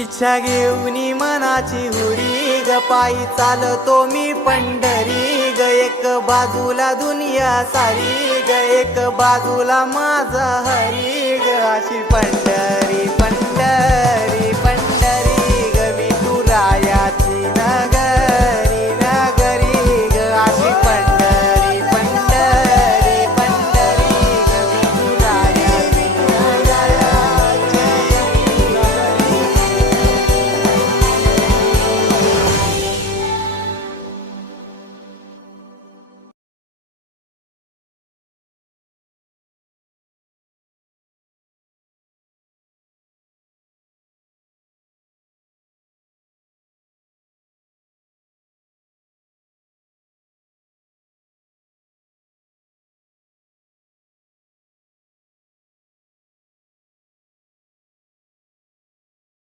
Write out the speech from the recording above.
इच्छा घेऊन मनाची हुरी ग पायी चालतो मी पंढरी ग एक बाजूला दुनिया सारी ग एक बाजूला माझा हरी ग अशी पंढरी